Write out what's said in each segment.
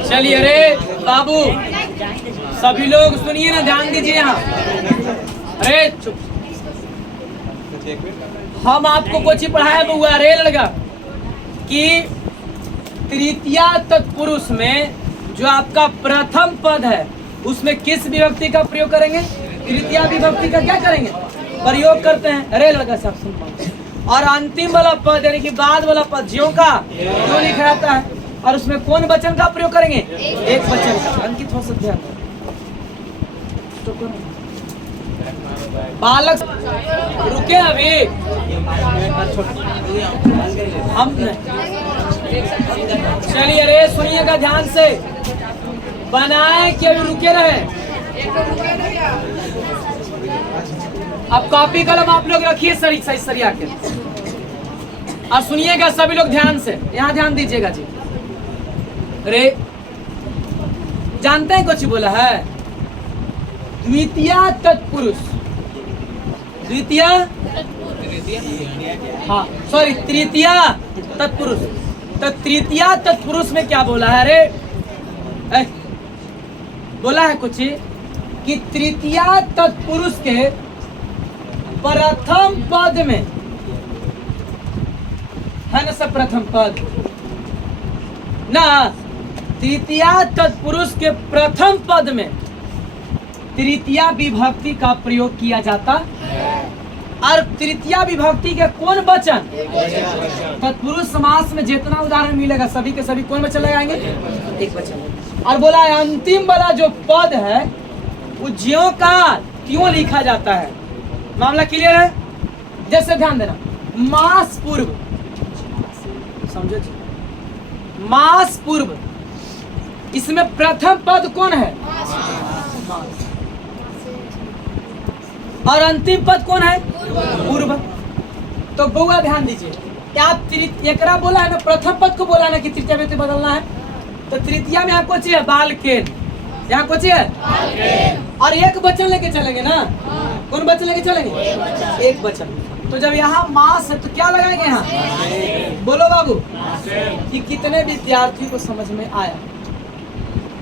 चलिए, अरे बाबू सभी लोग सुनिए ना, ध्यान दीजिए यहाँ। अरे चुप, हम आपको कुछ ही पढ़ाया हुआ रे लड़का कि तृतीया तत्पुरुष में जो आपका प्रथम पद है उसमें किस विभक्ति का प्रयोग करेंगे? तृतीया विभक्ति का क्या करेंगे? प्रयोग करते हैं। अरे लड़का सब सुन पाओ। और अंतिम वाला पद यानी कि बाद वाला पद ज्यों का क्यों लिखा जाता है, और उसमें कौन वचन का प्रयोग करेंगे? एक वचन का। अंकित हो सकते हैं बालक रुके अभी हम। चलिए अरे सुनिएगा ध्यान से, बनाए कि अभी रुके रहे। अब कॉपी कलम आप लोग रखिए सही सरिया के, और सुनिएगा सभी लोग ध्यान से, यहाँ ध्यान दीजिएगा जी। अरे जानते हैं कुछ बोला है? द्वितीया तत्पुरुष, द्वितीय हाँ सॉरी तृतीया तत्पुरुष। तो तृतीया तत्पुरुष में क्या बोला है? अरे बोला है कुछ कि तृतीया तत्पुरुष के प्रथम पद में है ना सब, प्रथम पद ना, तृतीया तत्पुरुष के प्रथम पद में तृतीया विभक्ति का प्रयोग किया जाता है। और तृतीया विभक्ति के कौन वचन? तत्पुरुष समास में जितना उदाहरण मिलेगा सभी के सभी कौन वचन लगाएंगे? एक वचन। और बोला है अंतिम वाला जो पद है वो ज्यों का त्यों लिखा जाता है। मामला क्लियर है? जैसे ध्यान देना, मास पूर्व, समझो जी, मास पूर्व, इसमें प्रथम पद कौन है? और अंतिम पद कौन है? पूर्व। तो बउआ ध्यान दीजिए, आप एकरा बोला है ना, प्रथम पद को बोला है ना कि तृतीया विभक्ति बदलना है। तो तृतीया में आपको चाहिए बालकेन, यहाँ को चाहिए और एक वचन लेके चलेंगे ना। कौन वचन लेके चलेंगे? एक वचन। तो जब यहाँ मास है तो क्या लगाएंगे यहाँ? बोलो बाबू कि कितने विद्यार्थी को समझ में आया,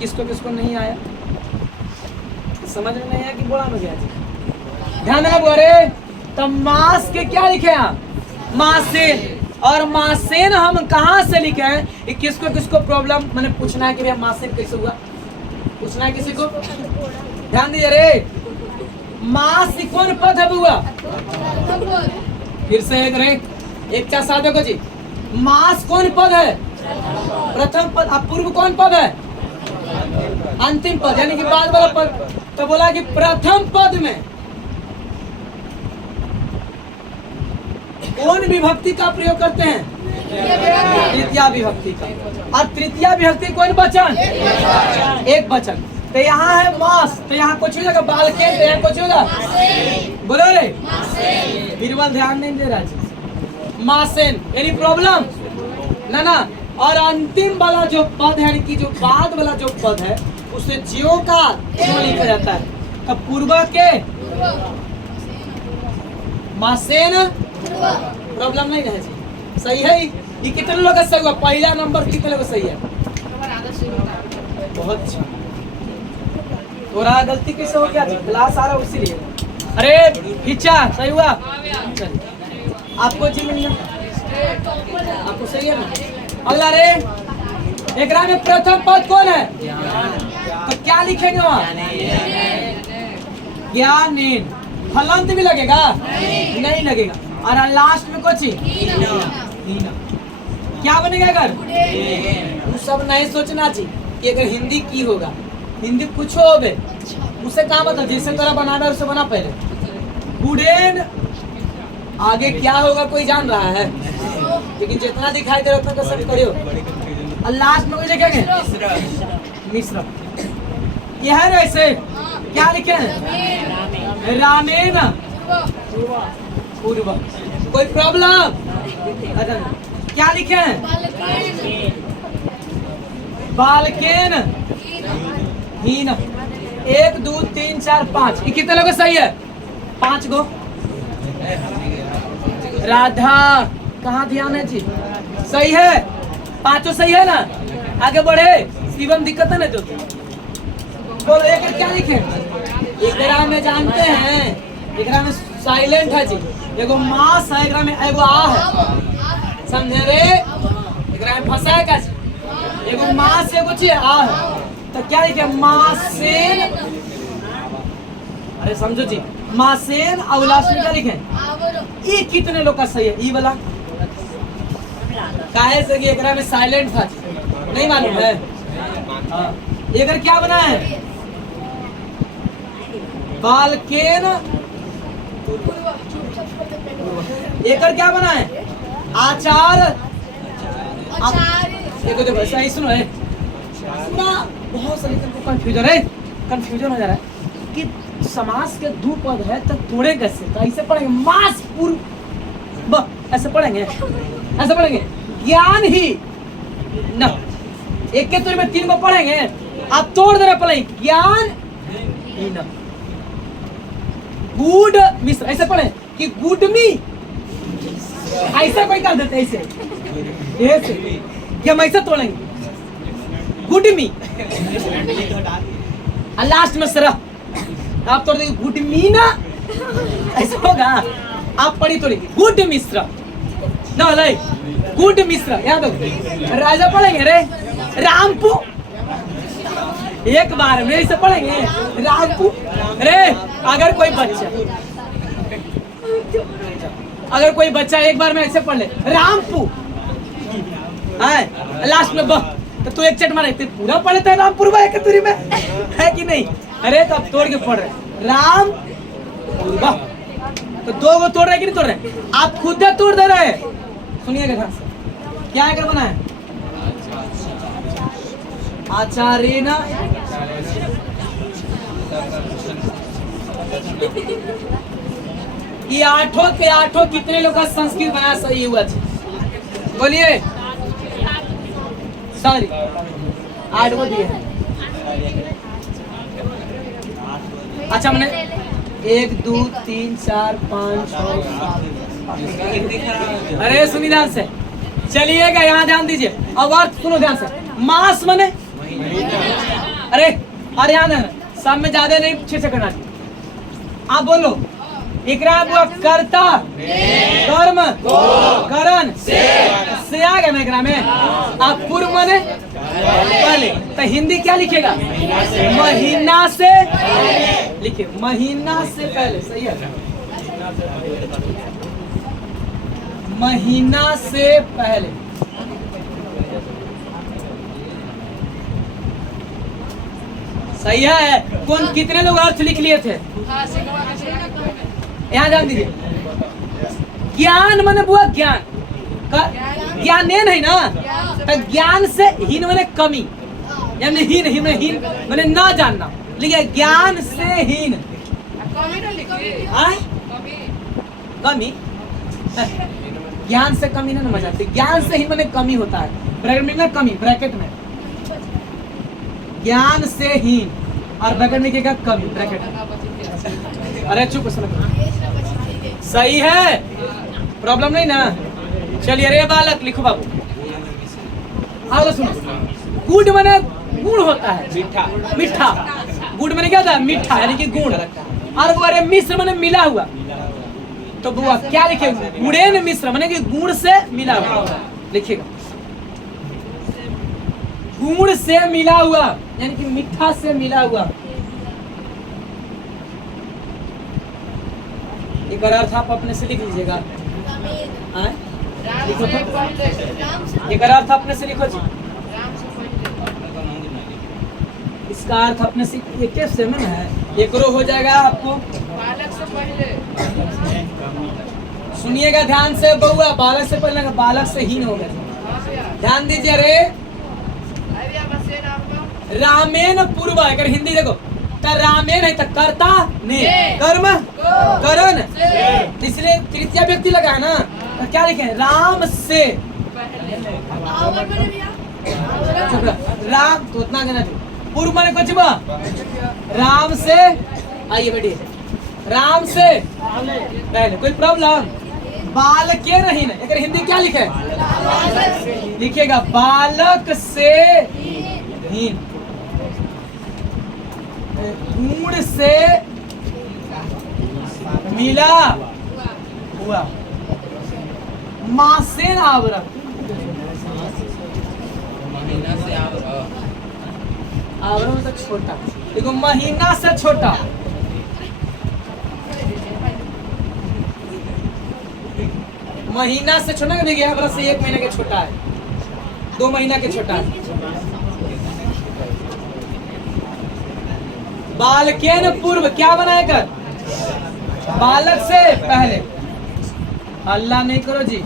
किसको किसको नहीं आया? समझ में नहीं आया कि बोला में गया जी? ध्यान देना बोरे। तो मास के क्या लिखे यहाँ? मासेन। और मासेन हम कहाँ से लिखे हैं? किसको किसको प्रॉब्लम मैंने पूछना है कि भैया मासेन कैसे हुआ, पूछना है किसी को? ध्यान दीजिए रे, मास कौन पद है बुआ? फिर से एक रे, एक चार साधो को जी, मास कौन पद है? प्रथम पद। अब पूर्व कौन पद है? अंतिम पद यानी कि बाद वाला पद। तो बोला कि प्रथम पद में कौन विभक्ति का प्रयोग करते हैं? तृतीया विभक्ति का। और तृतीया विभक्ति कौन वचन? एक वचन। तो यहाँ है मास, तो यहाँ कुछ हो जाएगा बालकेन, तो यहाँ कुछ होगा बोलो रे, बीरबल ध्यान नहीं दे रहा जी। मासेन एनी प्रॉब्लम ना ना। और अंतिम वाला जो पद है कि जो बाद वाला जो पद है उसे ज्यों का त्यों लिखा जाता है। तो पूर्व के मासेन प्रॉब्लम नहीं है जी, सही है। ये कितने लोग का सही हुआ? पहला नंबर कितने लोग का सही है? बहुत अच्छा। थोड़ा गलती कैसे हो गया जी? क्लास आ रहा है इसीलिए। अरे हिचा सही हुआ? आपको जी मिल आपको सही है ना? अल्लाह रे, एक में प्रथम पद कौन है? तो क्या लिखेंगे वहाँ? ज्ञानेन। हलंत भी लगेगा? नहीं लगेगा। और लास्ट में कुछ क्या बनेगा? अगर वो सब नहीं सोचना चाहिए कि अगर हिंदी की होगा, हिंदी कुछ हो बे उसे क्या मतलब जैसे तरह बनाना उसे बना पहले। गुडेन आगे क्या होगा कोई जान रहा है? लेकिन जितना दिखाई दे रहा उतना तो सब करियो। और लास्ट में कोई लिखेंगे मिश्र। यह है ना ऐसे क्या लिखे हैं? रामेन पूर्व। कोई प्रॉब्लम? क्या लिखे हैं? बालकेन हीन। 1 2 3 4 5 ये कितने लोग सही है? 5 गो। राधा कहाँ ध्यान है जी? सही है, पांचों सही है ना? आगे बढ़े। शिवम दिक्कत है ना जो बोलो एक क्या लिखे एकरा में जानते हैं एकरा में साइलेंट है जी एगो मास है एकरा में एगो आ है समझे रे एकरा में फंसा है का एगो मास एगो ची आ है तो क्या लिखे मासेन अरे समझो जी मासेन और लास्ट में क्या लिखे ये कितने लोग का सही है ई वाला काहे से कि एकरा में साइलेंट था नहीं मालूम है हाँ एकर क्या बना है बालकेन एकर क्या बना है आचार देखो देखो सही सुनो है पूरा बहुत सारे को कंफ्यूजन हो जा रहा है कि समास के दो पद है तो तोड़े कैसे कैसे पढ़ेंगे मास पूर्व ऐसे पढ़ेंगे ज्ञान ही न एक के तोड़ में 3 को पढ़ेंगे आप तोड़ देना पड़ेंगे ज्ञान ही न गुड मिश्र ऐसे पढ़े कि गुड मी ऐसा कोई कर देते ऐसे कि हम ऐसे तोड़ेंगे गुड मी लास्ट में सर आप तोड़ देंगे गुड मी ना ऐसा होगा आप पढ़ी तोड़ेंगे गुड मिश्र ना लाई गुड मिश्र याद हो राजा पढ़ेंगे रे रामपू एक बार में ऐसे पढ़ेंगे रामपू रे अगर कोई बच्चा एक बार में ऐसे पढ़ ले रामपू लास्ट में तो तू एक चट मारे पूरा पढ़ता है रामपुर एक तुरी में है कि नहीं अरे तो अब तोड़ के पढ़ रहे राम तो 2 को तोड़ रहे कि नहीं तोड़ रहे आप खुद तोड़ दे रहे सुनिएगा ध्यान से क्या है बना है आचार्य ये 8 के 8 कितने लोग का संस्कृत बना सही हुआ बोलिए सॉरी 8 को दिए अच्छा हमने 1 2 3 4 5 6 अरे सुनिए ध्यान से चलिएगा यहाँ ध्यान दीजिए अब अर्थ सुनो ध्यान से मास मने अरे ध्यान है सब में ज्यादा नहीं 6 सेकंड आप बोलो इकरा बुआ कर्ता कर्म करण से आ गया ना इकरा में आप पूर्व मने पहले तो हिंदी क्या लिखेगा महीना से लिखिए महीना से पहले सही है महीना से पहले सही है कौन कितने लोग अर्थ लिख लिए थे यहाँ ध्यान दीजिए ज्ञान माने बुआ ज्ञान ज्ञान नहीं ना तो ज्ञान से हीन माने कमी यानी हीन माने ना जानना लिखिए ज्ञान से हीन कमी ज्ञान से कमी ना मजाते ज्ञान से हीन माने कमी होता है ब्रैकेट में ना कमी ब्रैकेट में ज्ञान से हीन और ब्रैकेट में क्या कमी ब्रैकेट अरे चुप सही है प्रॉब्लम नहीं ना चलिए अरे बालक लिखो बाबू आगे सुनो गुड़ माने गुड़ होता है मीठा गुड़ माने क्या होता है मीठा यानी कि गुड़ और वो अरे मिश्र माने मिला हुआ तो बुआ क्या लिखे गुड़ेन मिश्र माने कि गुड़ से मिला हुआ लिखिएगा गुड़ से मिला हुआ यानी कि मीठा से मिला हुआ एक अर्थ आप अपने से लिख लीजिएगा लिखो तो एक अर्थ अपने से लिखो जी इसका अर्थ अपने से एक सेवन है एक रो हो जाएगा आपको सुनिएगा ध्यान से बउआ बालक से पहले बालक से हीन हो गया ध्यान दीजिए रे रामेन पूर्व अगर हिंदी देखो तो रामेन है तो कर्ता ने कर्म करण इसलिए तृतीय व्यक्ति लगा है ना तो क्या लिखे राम से राम तो उतना देना पूर्व माने कुछ राम से आइए बैठिए राम से पहले कोई प्रॉब्लम बालक के नहीं ना अगर हिंदी क्या लिखे लिखिएगा बालक से हीन महिला हुआ। मासेन आवरण, आवरण से छोटा, देखो महीना से छोटा, महीना से छोटा देखिए आवरण से 1 महीना के छोटा है, 2 महीना के छोटा है। बालकेन पूर्व क्या बनाएगा? बालक से पहले। हल्ला नहीं करो जी।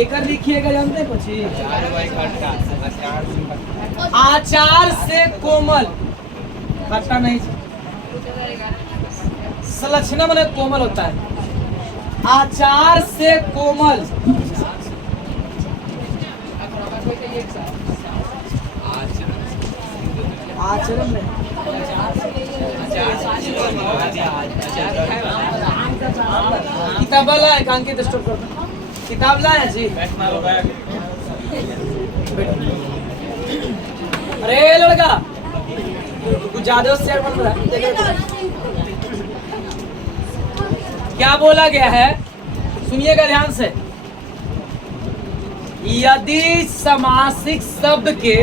एक लिखिएगा, जानते हैं कुछ? आचार से कोमल, खट्टा नहीं, संलक्षणा माने कोमल होता है। आचार से कोमल, आचरण में किताब लाए, अंकित स्टॉप कर, किताब लाए जी। अरे लड़का कुछ ज्यादा शेयर बन रहा है। क्या बोला गया है, सुनिएगा ध्यान से। यदि समासिक शब्द के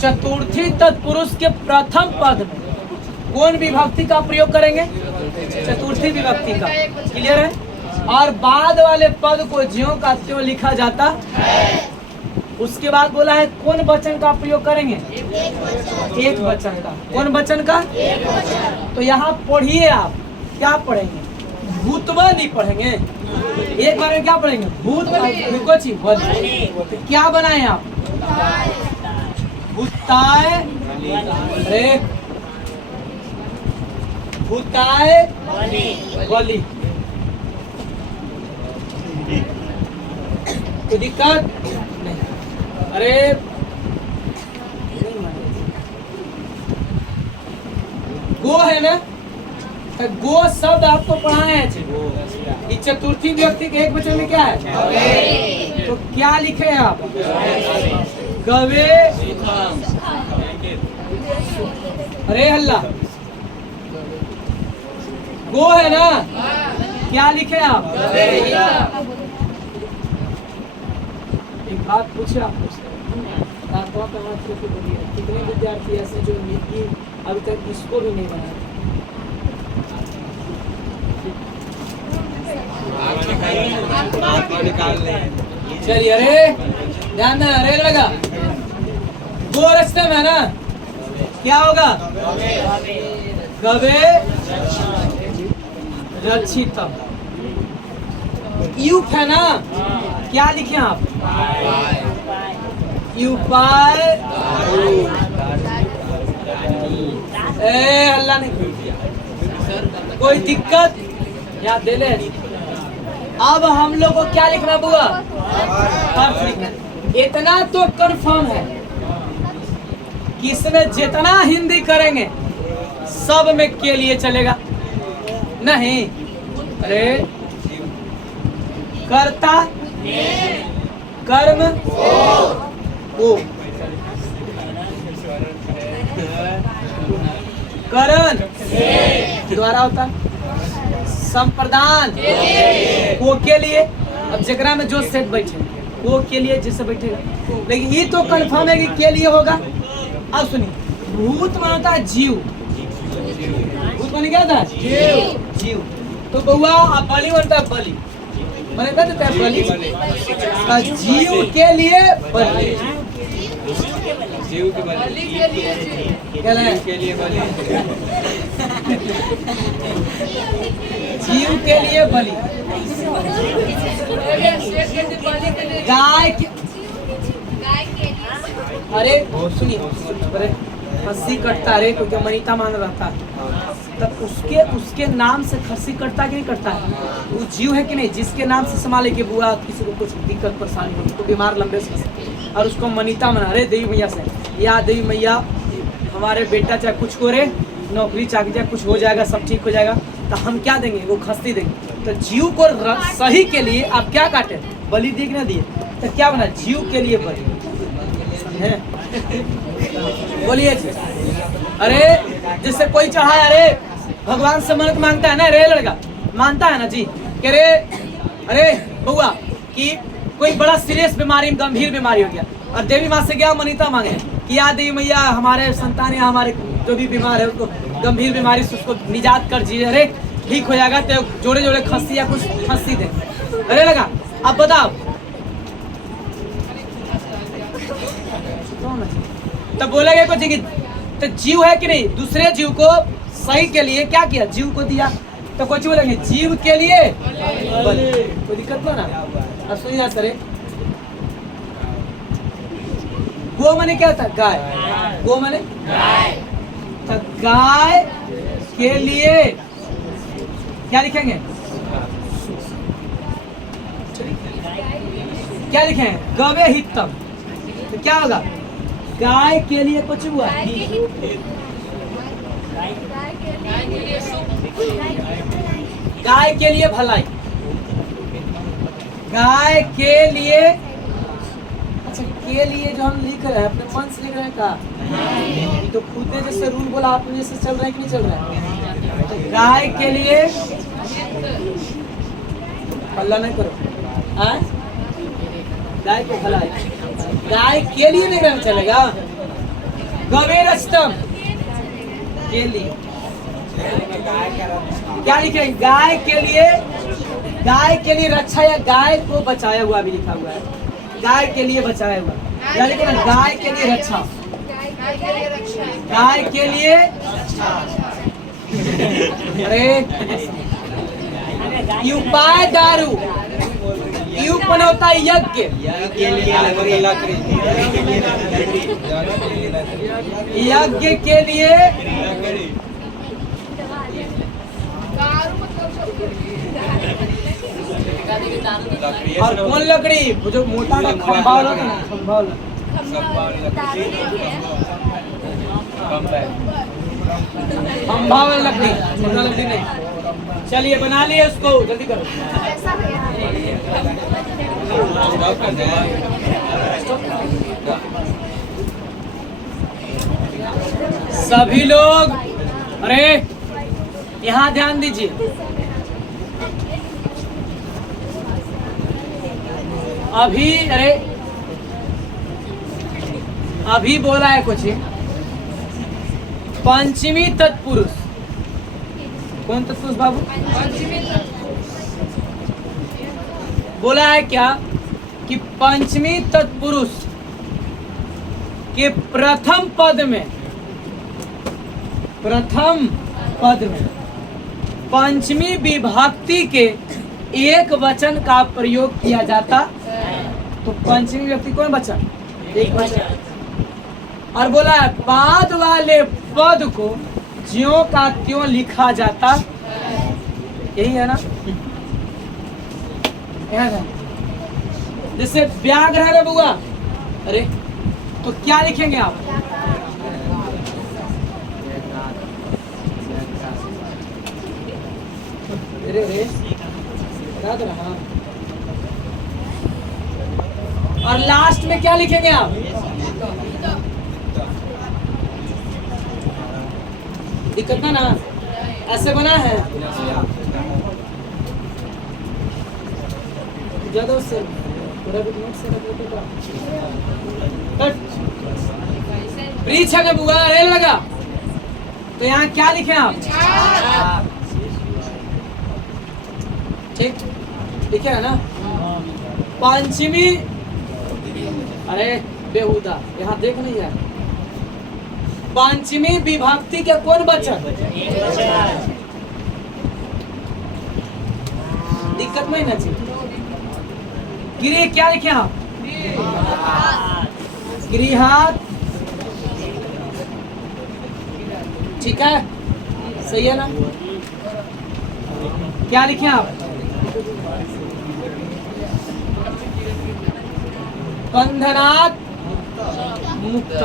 चतुर्थी तत्पुरुष के प्रथम पद में कौन विभक्ति का प्रयोग करेंगे? चतुर्थी विभक्ति का। क्लियर है? और बाद वाले पद को ज्यों का त्यों लिखा जाता है। उसके बाद बोला है कौन वचन का प्रयोग करेंगे? एक वचन का। कौन वचन का? तो यहाँ पढ़िए आप, क्या पढ़ेंगे? भूतवा नहीं पढ़ेंगे, एक बार में क्या पढ़ेंगे? भूत क्या बनाए आप? भूताए, भूताए बलि। कोई दिक्कत नहीं? अरे गो है ना, तो गो शब्द आपको पढ़ाए हैं। चतुर्थी व्यक्ति के एक वचन में क्या है? तो क्या लिखे हैं आप? गवे। अरे हल्ला, गो है ना, क्या लिखे आप? एक बात पूछे आपको, कितने विद्यार्थी ऐसे जो नीति अभी तक इसको भी नहीं बनाए? चलिए, अरे ध्यान देना, अरे लगा गो रस्ते में ना, क्या होगा? गवे रक्षितम। युप है ना, क्या लिखे आप? उपाय। अल्लाह ने कोई दिक्कत याद दे ले। अब हम लोग को क्या लिखना बुआ? अर्थ लिखना। इतना तो कंफर्म है कि इसमें जितना हिंदी करेंगे सब में के लिए चलेगा नहीं। अरे कर्ता कर्म को, करण द्वारा होता, संप्रदान को के लिए। अब जगरा में जो सेट बैठे वो के लिए जिससे बैठेगा, लेकिन ये तो कंफर्म है कि के लिए होगा। अब सुनिए, भूत मानता है जीव, भूत माने क्या था? जीव। तो बउआ अब बलि बनता है, बलि माने देता है बलि, जीव के लिए बलि, जीव के बलि के लिए बलि, जीव के लिए बलि। गाय के, अरे सुनिए, अरे खस्सी कटता है क्योंकि मनीता मान रहता है, तब उसके नाम से खस्सी कटता कि नहीं कटता है? वो जीव है कि नहीं, जिसके नाम से संभाले कि बुआ किसी को कुछ दिक्कत परेशानी होगी तो बीमार लंबे से, और उसको मनीता मना रहे देवी मैया से, या देवी मैया हमारे बेटा चाहे कुछ हो रहे, नौकरी चाकरी चाहे कुछ हो जाएगा, सब ठीक हो जाएगा, तो हम क्या देंगे? वो खस्ती देंगे। तो जीव को सही के लिए आप क्या काटे? बलि दिए कि ना दिए? तो क्या बना? जीव के लिए बलि है। बोलिए जी। अरे जिससे कोई चढ़ा है, अरे भगवान से मन्नत मांगता है ना, रे लड़का मानता है ना जी कि अरे बउआ कि कोई बड़ा सीरियस बीमारी, गंभीर बीमारी हो गया और देवी माँ से गया मनीता मांगे कि या देवी मैया हमारे संतान या हमारे जो भी बीमार है उसको गंभीर बीमारी से उसको निजात कर दीजिए, अरे ठीक हो जाएगा, तो जोड़े जोड़े खस्सी या कुछ खस्सी दे। अरे लगा अब बताओ, तो बोलेगे कुछ कि तो जीव है कि नहीं, दूसरे जीव को सही के लिए क्या किया, जीव को दिया, तो कुछ बोलेंगे जीव के लिए कोई दिक्कत ना। अब सुनिए ना सर, गो माने क्या था, गाय, गो माने तो गाय के लिए क्या लिखेंगे, क्या लिखेंगे, गवे हितम, तो क्या होगा, गाय के लिए कुछ हुआ, गाय के लिए भलाई, गाय के लिए, अच्छा के लिए जो हम लिख रहे हैं अपने मन से लिख रहे हैं का, तो खुद ने जैसे रूल बोला आपने जैसे चल रहा है कि नहीं चल रहा है, तो गाय के लिए हल्ला नहीं करो, गाय को भलाई, गाय के लिए नहीं रहना चलेगा, गवे रस्तम के लिए क्या लिखे, गाय के लिए रक्षा या गाय को बचाया हुआ भी लिखा हुआ है, गाय के लिए बचाया हुआ, या लिखो ना गाय के लिए रक्षा, गाय के लिए, अरे उपाय दारू, यूपन होता है यज्ञ, यज्ञ के लिए, और कौन लकड़ी, वो जो मोटा का खंभा वाला था ना, खंभा वाला, खंभा वाला लकड़ी, छोटा लकड़ी नहीं। चलिए बना लिए उसको, जल्दी करो। सभी लोग अरे यहाँ ध्यान दीजिए, अभी बोला है कुछ पंचमी तत्पुरुष, कौन तत्पुरुष बाबू, बोला है क्या कि पंचमी तत्पुरुष के प्रथम पद में पंचमी विभक्ति के एक वचन का प्रयोग किया जाता, तो पंचमी विभक्ति कौन वचन, एक वचन, और बोला है बाद वाले पद को ज्यों का त्यों लिखा जाता, यही है ना, जैसे व्याघ्र है रे बुआ, अरे तो क्या लिखेंगे आप, और लास्ट में क्या लिखेंगे आप, दिक्कत ना, ऐसे बना है ज्यादा से ब्रीच है बुआ, रेल लगा, तो यहाँ क्या लिखे आप, ठीक लिखे है ना, पंचमी, अरे बेहुदा यहाँ देख नहीं है, पंचमी विभक्ति के कौन वचन, दिक्कत नहीं ना जी, गिरी क्या लिखे आप, गृहात, ठीक है सही है ना, क्या लिखे आप, बंधनात् मुक्त,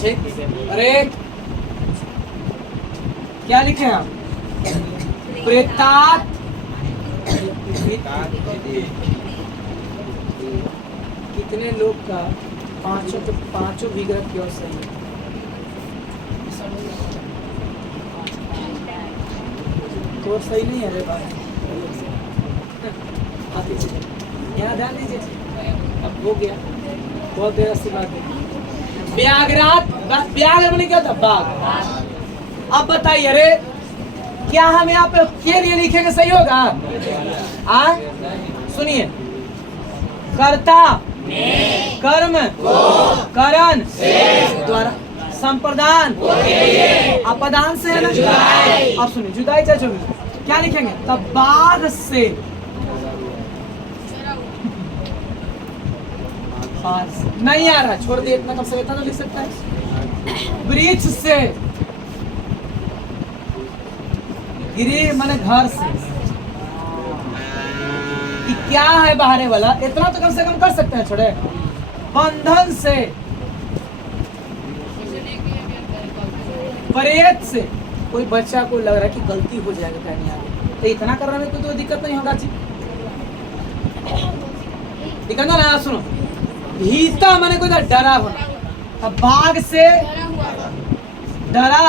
ठीक, अरे क्या लिखे आप, प्रेतात इतने लोग का पांचों के पांचों विग्रह क्यों सही है? तो सही नहीं है रे भाई। यहाँ ध्यान दीजिए, अब हो गया, बहुत देर से बात है। व्याघ्र मैंने क्या था? बाघ। अब बताइए, अरे क्या हम यहाँ पे के लिए लिखेंगे, सही होगा? सुनिए, कर्ता, कर्म, करण, द्वारा, संप्रदान, अपदान से है ना। अब सुनिए, जुदाई चाहे जो भी, क्या लिखेंगे? तब बाघ से, नहीं आ रहा, छोड़ दिए, इतना कम से इतना तो लिख सकता है। वृक्ष से, गृह माने घर से, कि क्या है बाहर वाला, इतना तो कम से कम कर सकते हैं। छोड़े, बंधन से, प्रेत से, कोई बच्चा को लग रहा है कि गलती हो जाएगा कहने आगे, तो इतना करने में कोई तो दिक्कत नहीं होगा जी। दिक्कत ना, सुनो, भीता माने कोई डरा होना। अब बाघ से डरा,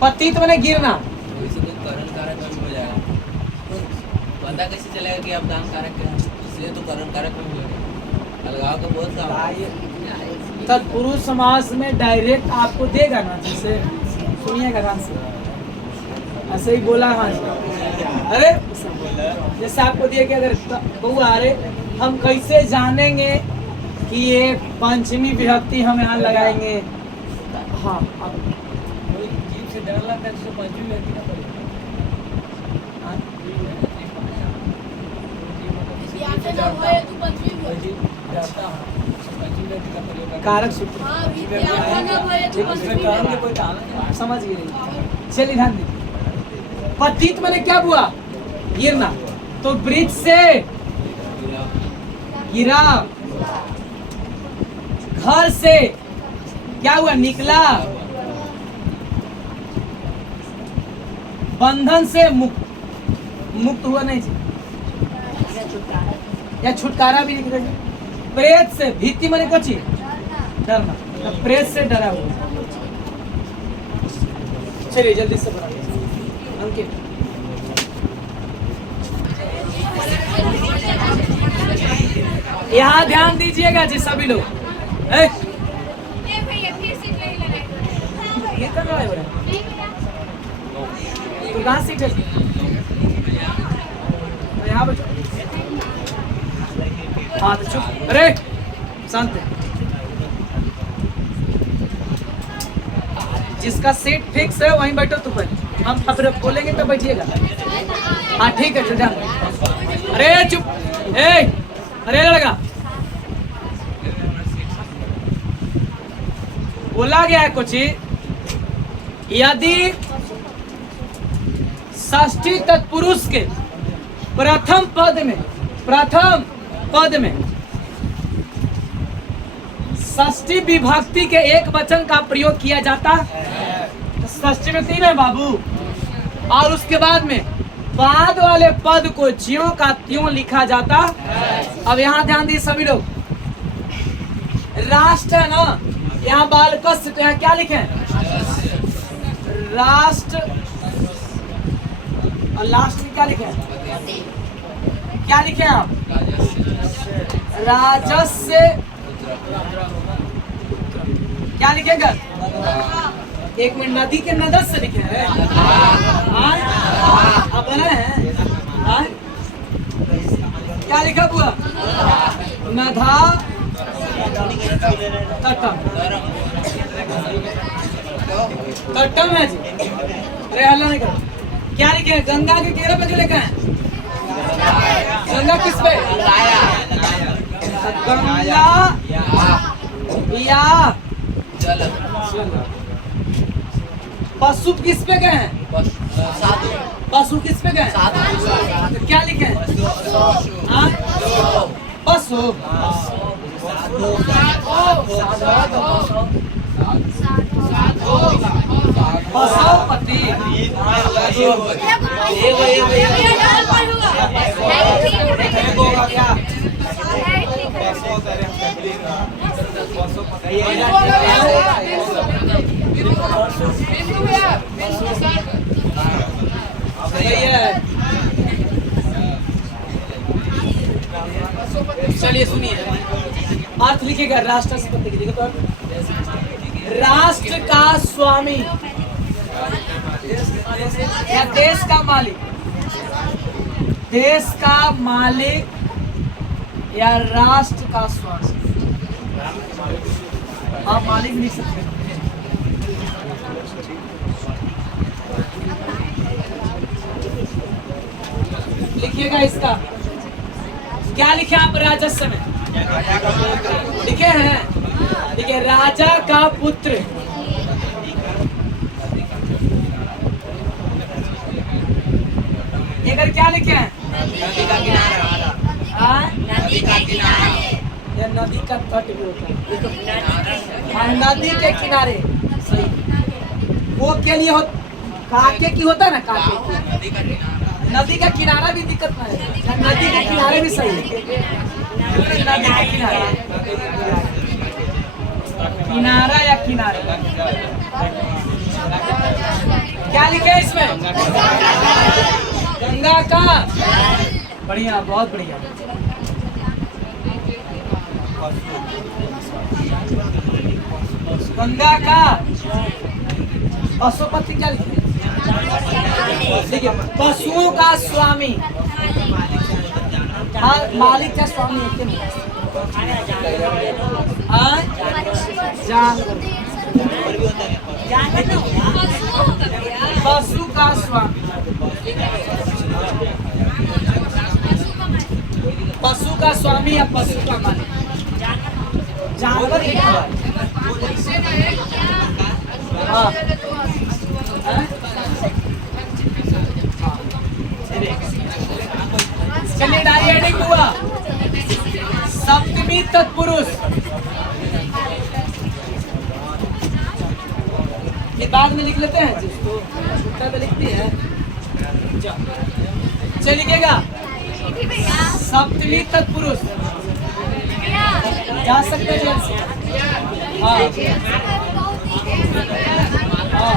पतित माने गिरना। करण कारक हो जाएगा, पता कैसे चलेगा कि आप दान कारक है? इसलिए तो करण कारक में हो अलगाव का बहुत काम। तत्पुरुष समास में डायरेक्ट आपको देगा ना, जैसे सुनिएगा ध्यान से, ऐसे ही बोला। हाँ, अरे जैसे आपको दिया कि अगर बउआ, अरे हम कैसे जानेंगे कि ये पंचमी विभक्ति हम यहाँ लगाएंगे? हाँ, जीव से डर लगता है तो पंचमी विभक्ति ना पड़ेगा। कारक सूत्र समझ गए। चलिए ध्यान दीजिए, पतित मैंने क्या हुआ? गिरना। तो वृक्ष से गिरा, घर से क्या हुआ? निकला, बंधन से मुक्त हुआ नहीं जी, या छुटकारा भी लिख देंगे। प्रेत से, भीति मैंने कची डरना, तो प्रेत से डरा हुआ। चलिए जल्दी से बढ़ा अंकित। यहाँ ध्यान दीजिएगा जी सभी लोग। ये कर रहा है तो कहाँ सीट है? तो यहाँ बैठो। हाँ तो चुप, अरे शांत। जिसका सीट फिक्स है वहीं बैठो। तो पहले हम फिर बोलेंगे तो बैठिएगा। हाँ ठीक है, ध्यान। अरे चुप, अरे लड़का, बोला गया है कुछ, यदि षष्ठी तत्पुरुष के प्रथम पद में षष्ठी विभक्ति के एक वचन का प्रयोग किया जाता है, तो षष्ठी में तीन है बाबू, और उसके बाद में बाद वाले पद को ज्यों का त्यों लिखा जाता। अब यहाँ ध्यान दीजिए सभी लोग, राष्ट्र है ना, यहाँ बालकस्य, तो यहाँ क्या लिखे? राष्ट्र, और लास्ट में क्या लिखे? क्या लिखे आप? राजस्य, क्या लिखेगा? एक मिनट, नदी के नदस से लिखे हैं। अब बना है क्या लिखा हुआ? नधा तटम, तटम है जी। अरे हल्ला नहीं करो। क्या लिखे हैं? गंगा के किनारे पे जो लिखा है, गंगा किस पे? गंगा या जल। पशु किस पे गए हैं? पशु किस पे गए? तो क्या लिखे हैं? पशु, पशुपति। सही है। चलिए सुनिए, अर्थ लिखिएगा राष्ट्र संपत्ति के, लिखो तो राष्ट्र का स्वामी या देश का मालिक, देश का मालिक या राष्ट्र का स्वामी। आप मालिक लिख सकते हैं। लिखिएगा इसका क्या लिखे आप राजस्व में लिखे हैं, देखिए राजा का पुत्र, इधर क्या लिखे हैं, नदी का किनारा, नदी का किनारा, या नदी का तट भी होता है। हाँ, नदी के किनारे, सही। वो के लिए काके की होता है ना, काके नदी का किनारा, नदी का किनारा भी दिक्कत ना है, नदी के किनारे भी सही है। नदी के किनारे, किनारा या किनारे, क्या लिखे है इसमें, गंगा का, बढ़िया, बहुत बढ़िया। गंगा का पशुपति क्या लिखे, देखिए पशुओं का स्वामी, हाँ मालिक का स्वामी है पशु का स्वामी, पशु का स्वामी या पशु का मालिक, जानवर ही हाँ चलिए डायरी हेडिंग हुआ, सप्तमी तत्पुरुष, ये बाद में लिख लेते हैं, जिसको छुट्टा पे लिखती है। चलिए लिखेगा सप्तमी तत्पुरुष, जा सकते हैं जल्द से। हाँ हाँ,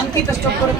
अंकित स्टॉप करो।